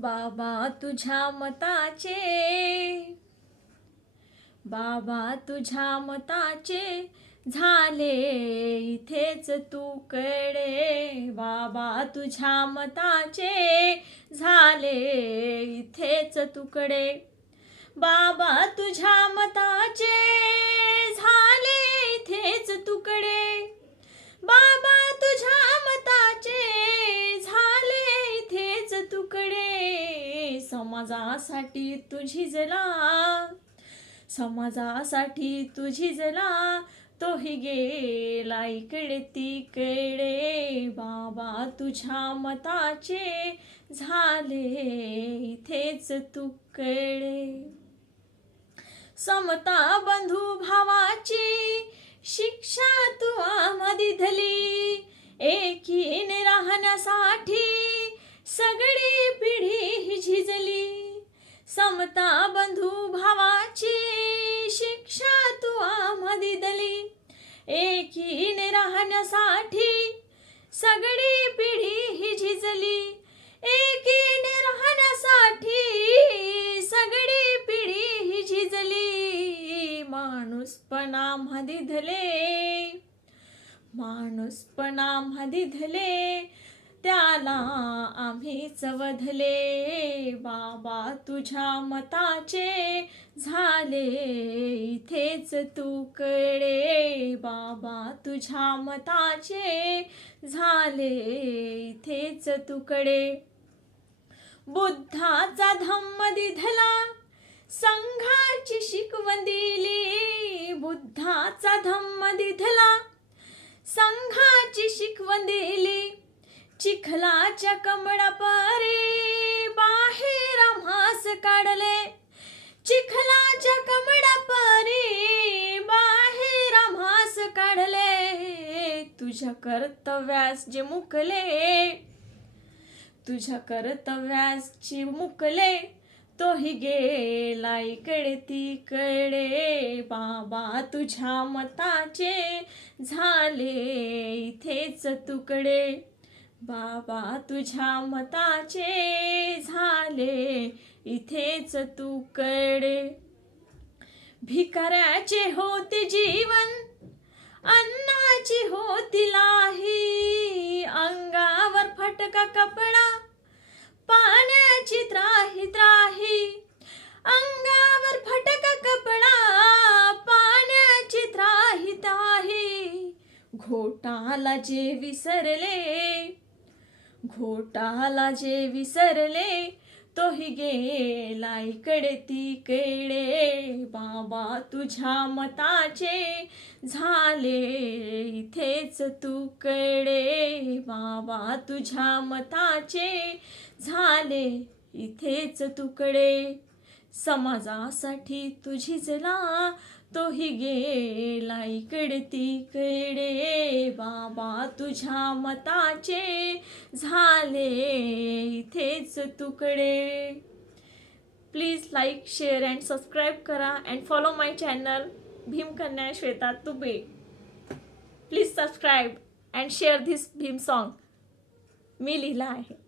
बाबा तुझ्या मताचे, बाबा तुझ्या मताचे झाले इथेच तुकडे, बाबा तुझ्या मताचे झाले इथेच तुकडे, बाबा तुझ्या मताचे झाले इथेच तुकडे, बाबा तुझ्या मताचे झाले इथेच तुकडे, समाजासाठी तू झिजला, समाजासाठी तू झिजला, तोही गेला इकडे तिकडे, बाबा तुझ्या मताचे झाले इथेच तुकडे. समता बंधू भावाची शिक्षा तू आम्हा दिधली, एकीने राहण्यासाठी सगळी पिढी ही झिजली, समता बंधू भावाची शिक्षा तू आम्हा दिधली, एकीने राहण्यासाठी सगळी पिढी ही झिजली, एकीने राहण्यासाठी सगळी पिढी ही झिजली, माणूसपणा आम्हा दिधले, माणूसपणा आम्हा दिधले, त्याला आम्हीच वधले, बाबा तुझ्या मताचे झाले इथेच तुकडे, बाबा तुझ्या मताचे झाले इथेच तुकडे, बुद्धाचा धम्म दिधला, संघाची शिकवण दिली, बुद्धाचा धम्म दिधला, संघाची शिकवण दिली, चिखलाच्या कमळापरी बाहेर आम्हास काढले, चिखलाच्या कमळापरी बाहेर आम्हास काढले, तुझ्या कर्तव्यास जे मुकले, तुझ्या कर्तव्याची मुकले, तोही गेला इकडे तिकडे, बाबा तुझ्या मताचे झाले इथेच तुकडे, बाबा तुझ्या मताचे झाले इथेच तुकडे, भिकाऱ्याचे होते जीवन, अन्नाची होती लाही, अंगावर फटका कपडा, पाण्याची त्राही त्राही, अंगावर फटका कपडा, पाण्याची त्राही त्राही, घोटाला जे विसरले, घोटाला जे विसरले, तोही गेला इकडे तिकडे, बाबा तुझ्या मताचे झाले इथेच तुकडे, बाबा तुझ्या मताचे झाले इथेच तुकडे, समाजासाठी तू झिजला, तोही गेला इकडे तिकडे, बाबा तुझ्या मताचे झाले इथेच तुकडे. Please like, share and subscribe करा and follow my channel Bhimkanya Shweta tube. Please subscribe and share this Bhim song. मी लिहिला आहे.